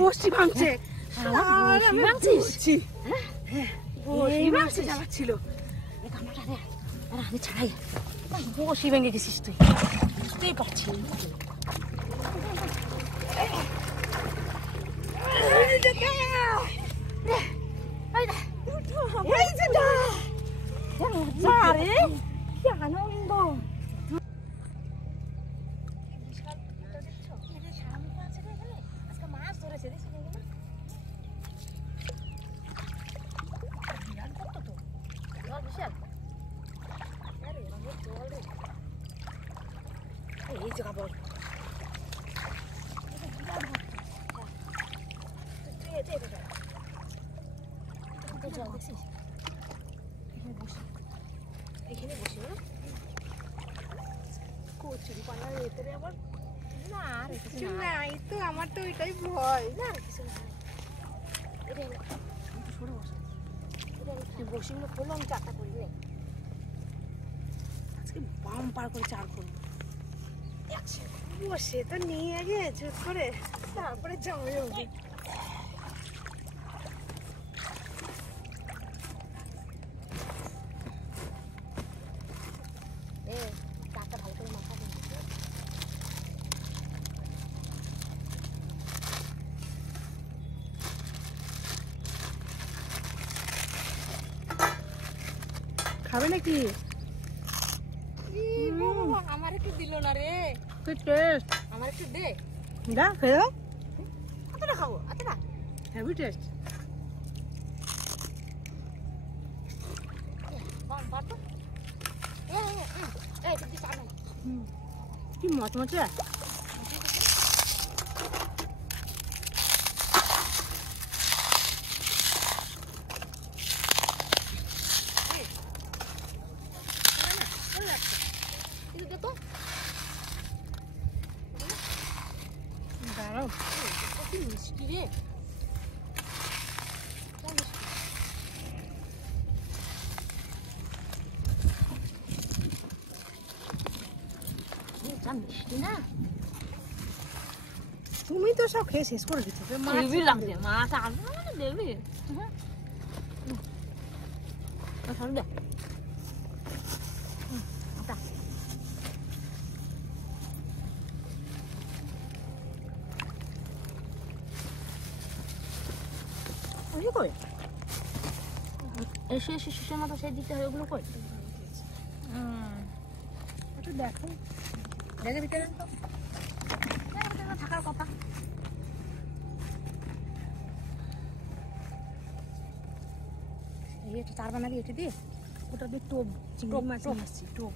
বসছি ভাঙছে ছিল আমি ছাড়াই বসি ভেঙে গেছিস তুই বুঝতেই পারছি আনন্দ মাছ ধরেছে এই জায়গা বল এখানে বসি কচুরি পানা ভেতরে আবার না আর কিছু নাই তো আমার তো ওইটাই ভয় না কিছু না এটা সরে বসে বসিগুলো করলো আমি চারটা করি রে আজকে বাম পার করে চার করবো বসে তো নিয়ে আগে ঝুট করে তারপরে জমে যাবে খাবে নাকি আমার একটু দিল না রে তুই টেস্ট আমার একটু দে দা খেয়ে কতটা খাবো এতটা হেভি টেস্ট কি মচমচে মিষ্টি রে মিষ্টি না তুমি তো সব খেয়ে শেষ করে দিচ্ছ লাগছে মাছ আসবে মানে দেবে করে এসে শিশুর মতো সেই দিতে হয় ওগুলো করে একটু দেখো ব্যাগের ভিতরে থাকার কথা এই একটা চার বানালি এটা দিয়ে ওটা দিয়ে টোপ চিংড়ি মাছ আসছি টোপ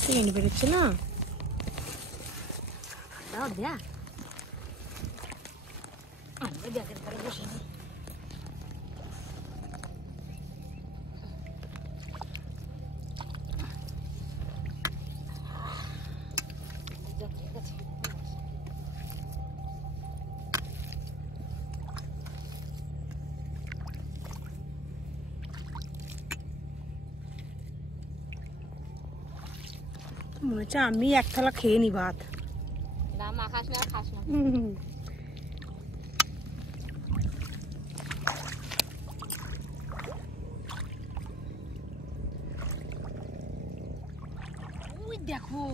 সেকেন্ড বেরোচ্ছে না দাও দেয়া ব্যাগের পরে বসে নি মনে হচ্ছে আমি এক থালা খেয়ে নি ভাত না মা খাস না খাস না দেখো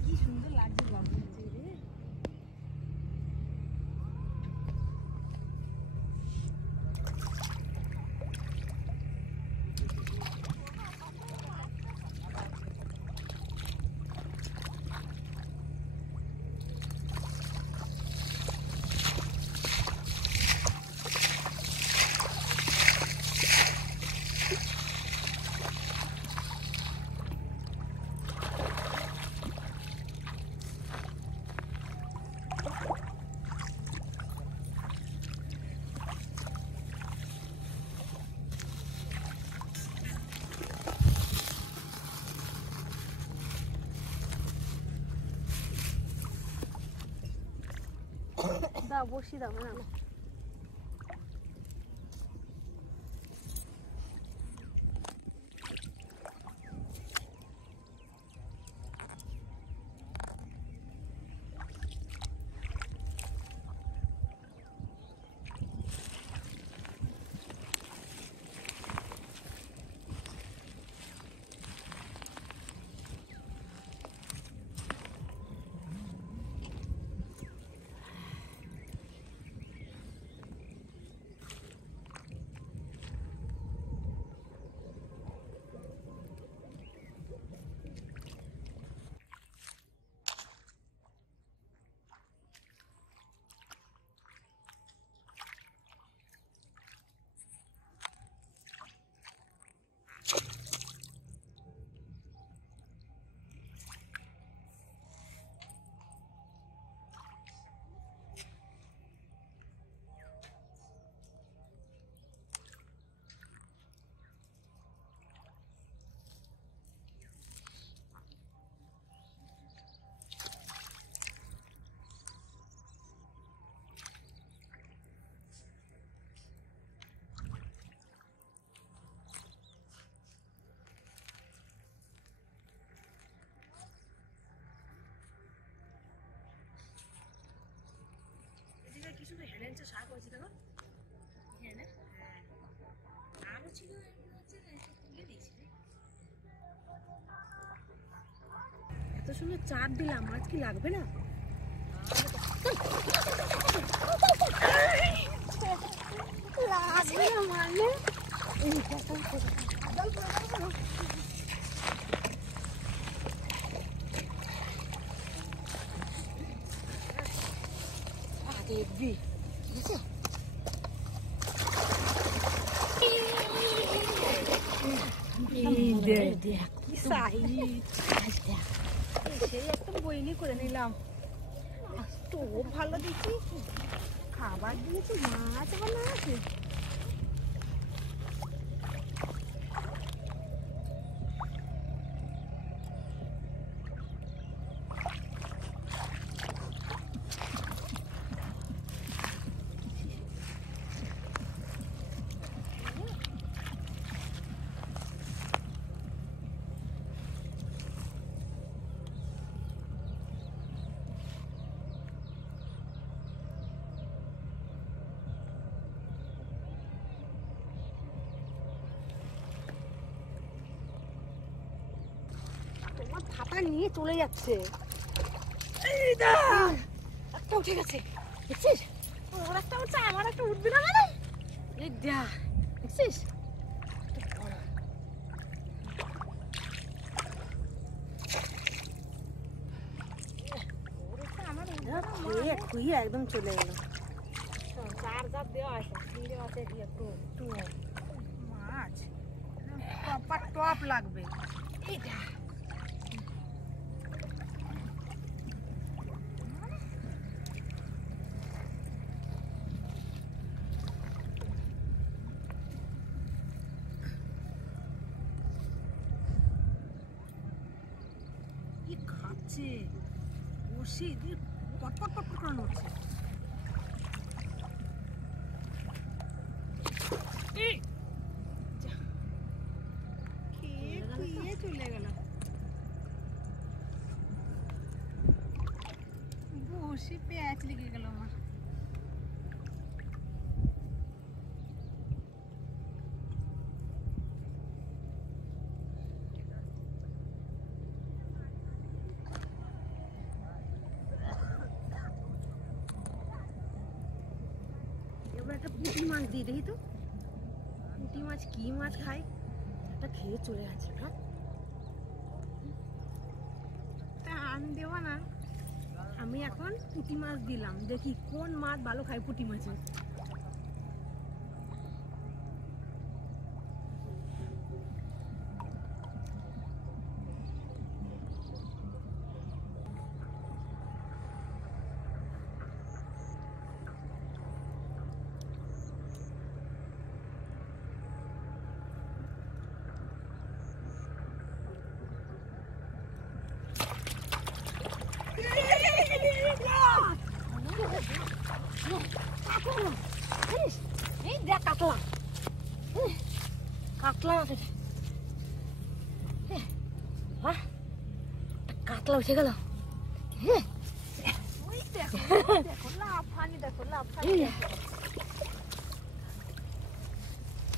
কি সুন্দর লাগছে গরম রে দাও বসি দাও না কিছু তো হেলেন্সা শাক হয়েছে দেখো এখানে হ্যাঁ আরও ছিল তুলে দিয়েছি এত সুন্দর চার দিলাম মাছ কি লাগবে না লাগবে না মানে দেখবি ঠিক আছে সেই একদম বইনি করে নিলাম তো ভালো দিচ্ছি খাবার দিয়েছি মাছ আবার না আছে তোমার ফাটা নিয়ে চলে যাচ্ছে একটা উঠে গেছে দেখছিস ওর একটা উঠছে আমার একটা উঠবে না মানে দেখছিস খুইয়ে একদম চলে গেল চার জাত দেওয়া আছে তিনটে আছে একটু মাছ টপ লাগবে এইটা কি খাচ্ছে বসে দিয়ে পটপট পটপট করে নড়ছে খেয়ে চলে গেল বসে পেঁয়াজ লেগে গেল আমার একটা পুঁটি মাছ দিয়ে দেখি তো পুঁটি মাছ কি মাছ খায় একটা খেয়ে চলে আছে হ্যাঁ আন দেওয়া না আমি এখন পুঁটি মাছ দিলাম দেখি কোন মাছ ভালো খায় পুঁটি মাছের এই দেখ কাটলা, কাটলা মাছ, কাতলা উঠে গেল।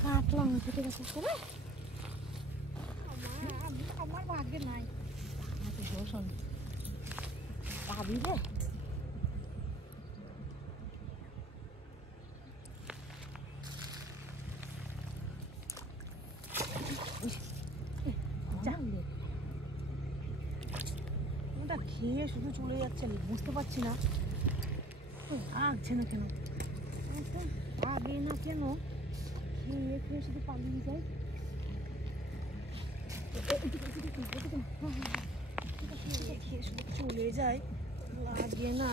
কাতলা উঠে গেছে আমার ভাগ্যে নাই। শোন পাবি রে, খেয়ে শুধু চলে যাচ্ছে, আমি বুঝতে পারছি না আগছে না কেন, আগে না কেন খেয়ে শুধু পালিয়ে যায়। খেয়ে শুধু চলে যায়, লাগে না।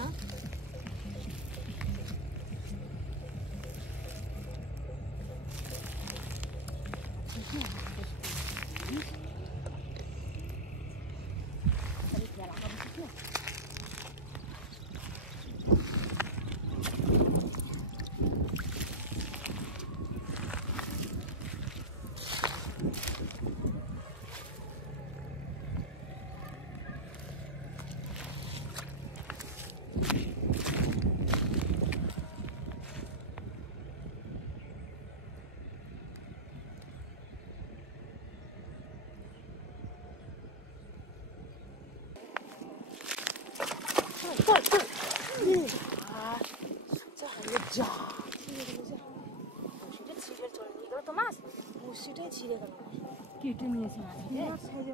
কেটে নিয়েছে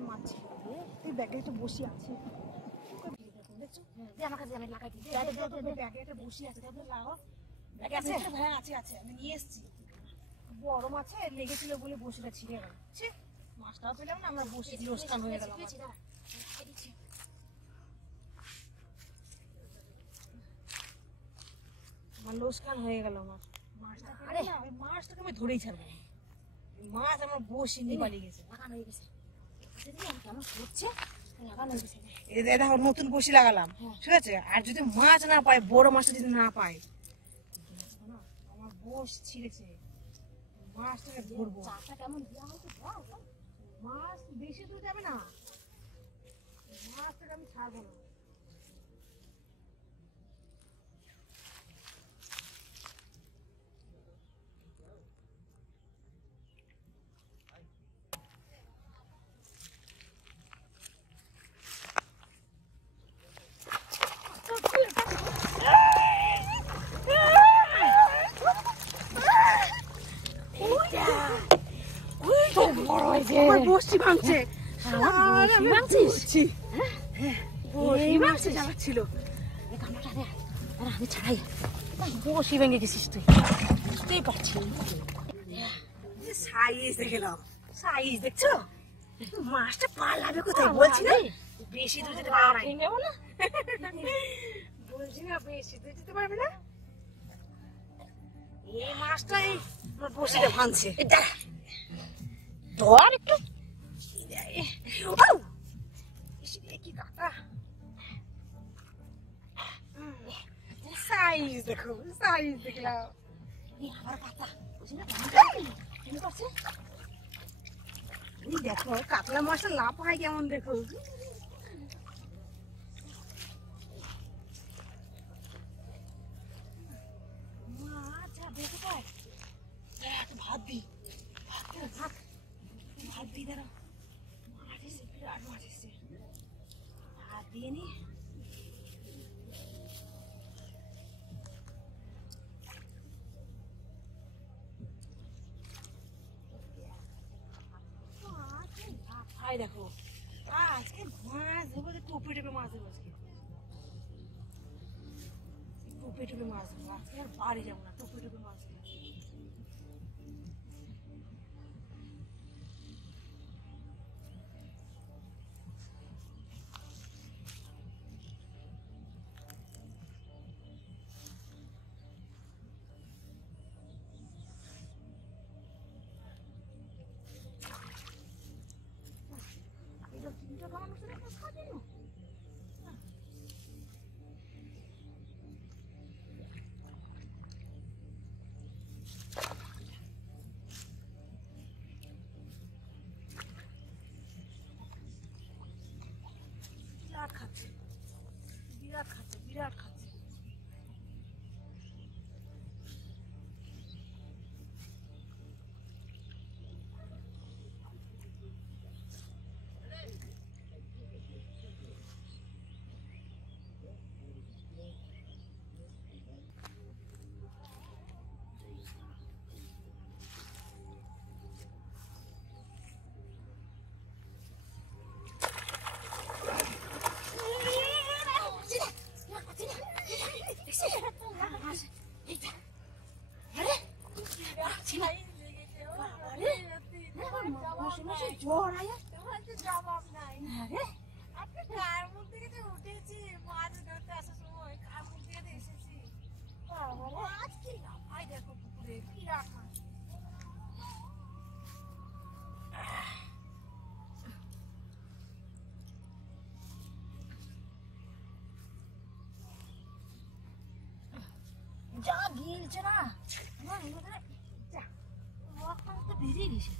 মাছ, এই ব্যাগে একটা বসি আছে, আমি নিয়ে এসছি। বড় মাছে লেগেছিল বলে বসিটা ছিঁড়ে গেল, মাছটাও পেলাম না, আমরা বসি লোকসান হয়ে গেল, আমার লোকসান হয়ে গেল। আমার মাছটা মাছটাকে আমি ধরেই ছাড়বো, মাছ আমার বসি নিয়ে পালিয়ে গেছে, দেখো নতুন বসি লাগালাম, ঠিক আছে। আর যদি মাছ না পাই, বড় মাছটা যদি না পাই, আমার বস ছিঁড়েছে, মাছটাকে ধরবো। মাছ বেশি দূর যাবে না, মাছটাকে আমি ছাড়বো না। বসি ভাঙছে, আমি ছাড়াই বসি ভেঙে গেছিস তুই, বুঝতেই পারছি। সাইজ দেখলাম, সাইজ দেখছো, মাছটা পালাবে কোথায় বলছি না, বেশি দূর যেতে পারবে না, বলছি না বেশি দূর যেতে পারবে না। এই মাছটাই বসিটা ভাঙছে, ধর একটু, কি কাটা সাইজ দেখো, সাইজ দেখলাম, দেখো কাতলা মাছটা লাভ হয় কেমন, দেখো ভাত দি, ভাত দি, দাঁড়াও, মাছ এসে বিরাট মাছ এসছে, ভাত দিয়ে নি। দেখো আজকে মাছ ধরবো, টুপি টুপি মাছ ধরবো, আজকে টুপি টুপি মাছ ধরবো, আজকে আর বাড়ি যাবো না, টুপি টুপি মাছ ধরবো। জ্বর জবাব নাই। আপনি কার মুখ থেকে যে উঠেছি মাছ ধরতে আসার সময় কার মুখ থেকে এসেছি মাছ কি লাফাই দেখো পুকুরে কি রাখা যা গিলছে না বেরিয়ে গেছে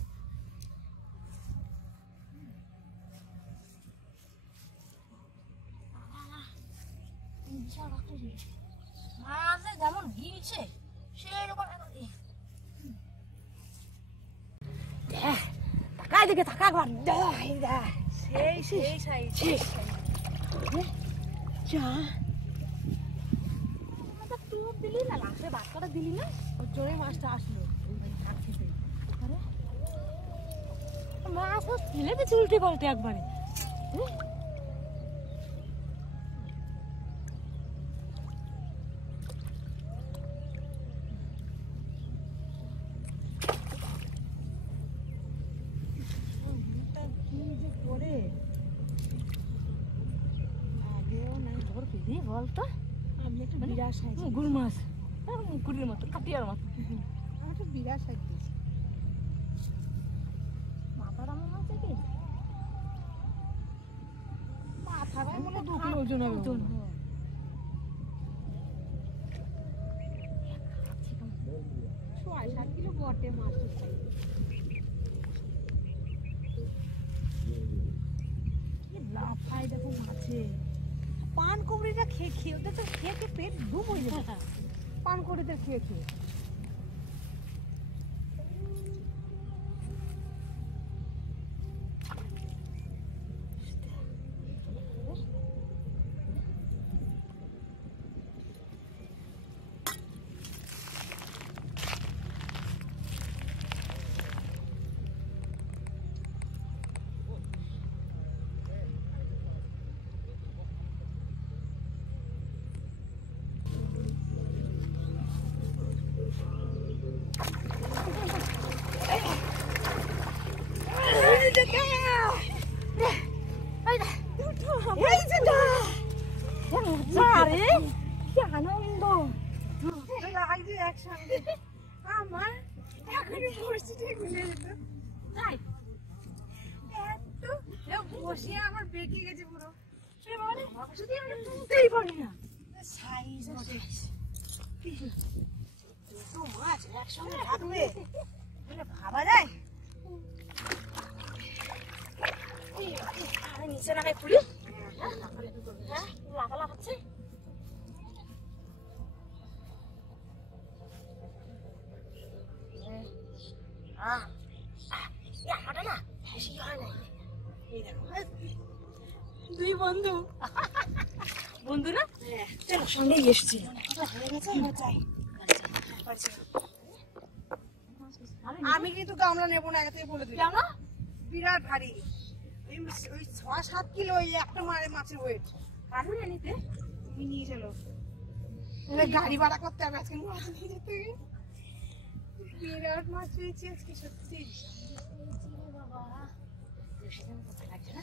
মাঝে যেমন গিলছে সেরকম তাকায় দিকে থাকা ঘর সেই সেই সাইজ যা টুপ দিলি না লাস্টে বাচ্চাটা দিলি না ওর জোরে মাছটা আসলো মাছ ফেলে দিচ্ছে উল্টে পাল্টে একবারে বলতো আমি একটা বিরাট সাইজ গুল মাছ মুকুরের মতো কাটিয়ার মতো আমার একটা বিরাট সাইজ মাথাটা মনে হচ্ছে কি মাথাটা মনে 2 কিলো ওজন হবে 6-7 কিলো বটে মাছ লাফাই দেখো মাছে পান কুমড়িটা খেয়ে খেয়ে ওদের তো খেয়ে খেয়ে পেট ডুব হয়ে যাবে পান কুমড়িতে খেয়ে খেয়ে আনন্দ একসঙ্গে আমার এখনই পরিস্থিতি ভুলে যেত তাই এত বসে আমার বেঁকে গেছে পুরো সে বলে যদি আমি তুলতেই পারি না সাইজ দুটো মাছ একসঙ্গে থাকবে ভাবা যায় নিচে লাগাই খুলি হ্যাঁ লাগা লাগাচ্ছে দুই বন্ধু বন্ধু না চলো সঙ্গে এসছি আমি কিন্তু গামলা নেবো না আগে থেকে বলে দিই বিরাট ভারী ওই 6-7 কিলো ওই একটা মাছের ওয়েট পারবে না নিতে তুমি নিয়ে চলো গাড়ি ভাড়া করতে হবে আজকে মাছ নিয়ে যেতে বিরাট মাছ পেয়েছি আজকে সত্যি বাবা লাগছে না